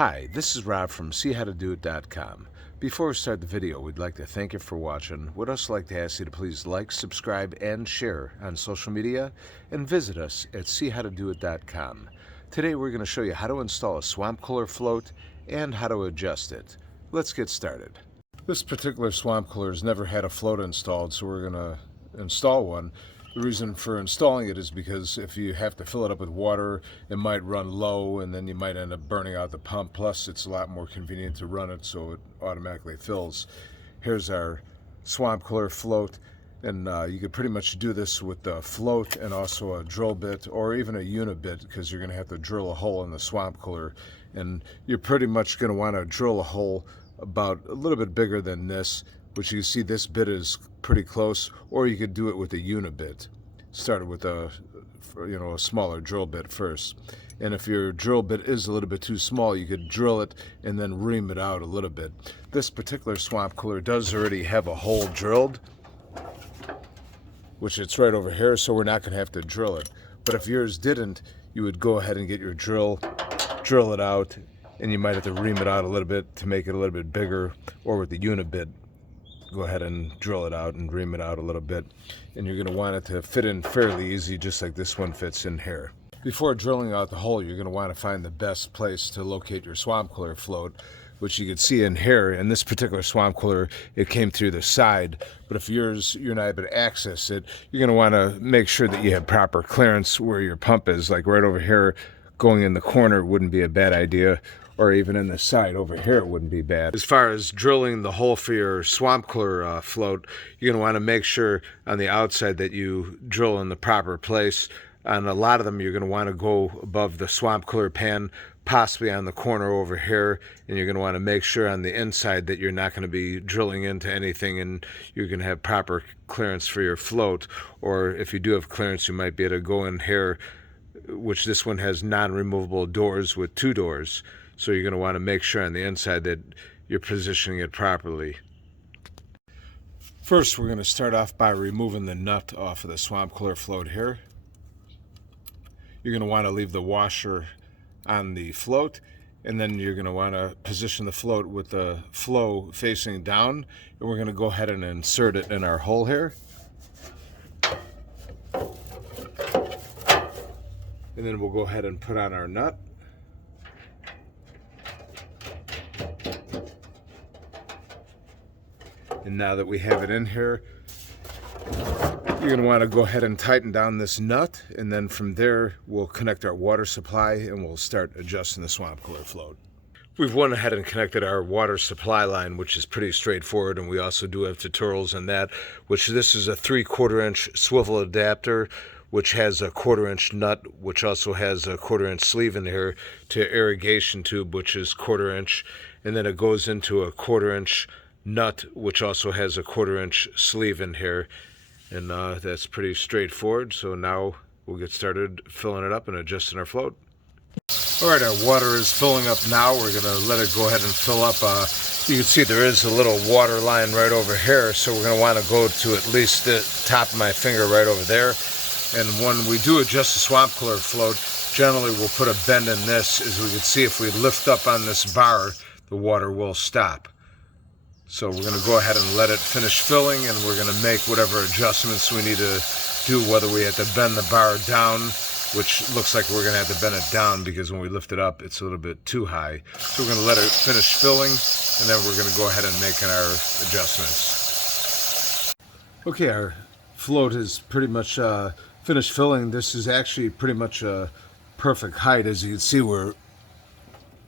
Hi, this is Rob from SeeHowToDoIt.com. Before we start the video, we'd like to thank you for watching. We'd also like to ask you to please like, subscribe, and share on social media, and visit us at SeeHowToDoIt.com. Today we're going to show you how to install a swamp cooler float and how to adjust it. Let's get started. This particular swamp cooler has never had a float installed, so we're going to install one. The reason for installing it is because if you have to fill it up with water, it might run low and then you might end up burning out the pump. Plus, it's a lot more convenient to run it so it automatically fills. Here's our swamp cooler float, and you could pretty much do this with the float and also a drill bit or even a unibit, because you're going to have to drill a hole in the swamp cooler, and you're pretty much going to want to drill a hole about a little bit bigger than this, which you see this bit is pretty close, or you could do it with a unibit. Start with a smaller drill bit first, and if your drill bit is a little bit too small, you could drill it and then ream it out a little bit. This particular swamp cooler does already have a hole drilled, which it's right over here, so we're not going to have to drill it. But if yours didn't, you would go ahead and get your drill it out, and you might have to ream it out a little bit to make it a little bit bigger, or with the unibit, go ahead and drill it out and ream it out a little bit, and you're going to want it to fit in fairly easy, just like this one fits in here. Before drilling out the hole, you're going to want to find the best place to locate your swamp cooler float, which you can see in here. In this particular swamp cooler, it came through the side, but if you're not able to access it, you're going to want to make sure that you have proper clearance where your pump is. Like right over here, going in the corner wouldn't be a bad idea, or even in the side over here, it wouldn't be bad. As far as drilling the hole for your swamp cooler float, you're going to want to make sure on the outside that you drill in the proper place. On a lot of them, you're going to want to go above the swamp cooler pan, possibly on the corner over here, and you're going to want to make sure on the inside that you're not going to be drilling into anything, and you're going to have proper clearance for your float. Or if you do have clearance, you might be able to go in here, which this one has non-removable doors with 2 doors. So you're going to want to make sure on the inside that you're positioning it properly. First, we're going to start off by removing the nut off of the swamp cooler float here. You're going to want to leave the washer on the float, and then you're going to want to position the float with the flow facing down, and we're going to go ahead and insert it in our hole here. And then we'll go ahead and put on our nut. And now that we have it in here, you're going to want to go ahead and tighten down this nut, and then from there we'll connect our water supply and we'll start adjusting the swamp cooler float. We've went ahead and connected our water supply line, which is pretty straightforward, and we also do have tutorials on that, which this is a 3/4 inch swivel adapter, which has a 1/4 inch nut, which also has a 1/4 inch sleeve in here, to irrigation tube, which is 1/4 inch, and then it goes into a 1/4 inch nut, which also has a 1/4 inch sleeve in here, and that's pretty straightforward. So now we'll get started filling it up and adjusting our float. Alright, our water is filling up now. We're going to let it go ahead and fill up. You can see there is a little water line right over here, so we're going to want to go to at least the top of my finger right over there. And when we do adjust the swamp cooler float, generally we'll put a bend in this. As we can see, if we lift up on this bar, the water will stop. So we're going to go ahead and let it finish filling, and we're going to make whatever adjustments we need to do, whether we have to bend the bar down, which looks like we're going to have to bend it down because when we lift it up, it's a little bit too high. So we're going to let it finish filling, and then we're going to go ahead and make our adjustments. Okay, our float is pretty much finished filling. This is actually pretty much a perfect height. As you can see, we're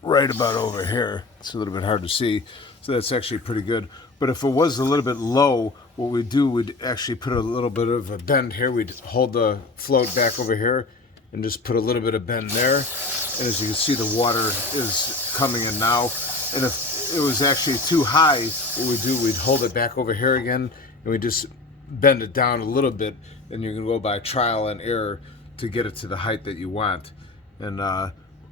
right about over here. It's a little bit hard to see. So that's actually pretty good. But if it was a little bit low, what we'd do, we'd actually put a little bit of a bend here. We'd hold the float back over here and just put a little bit of bend there. And as you can see, the water is coming in now. And if it was actually too high, what we'd do, we'd hold it back over here again, and we just bend it down a little bit, and you can go by trial and error to get it to the height that you want. And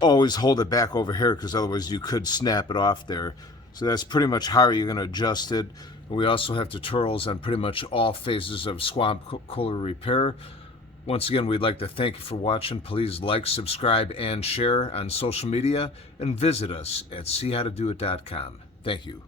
always hold it back over here, because otherwise you could snap it off there. So that's pretty much how you're going to adjust it. And we also have tutorials on pretty much all phases of swamp cooler repair. Once again, we'd like to thank you for watching. Please like, subscribe, and share on social media, and visit us at seehowtodoit.com. Thank you.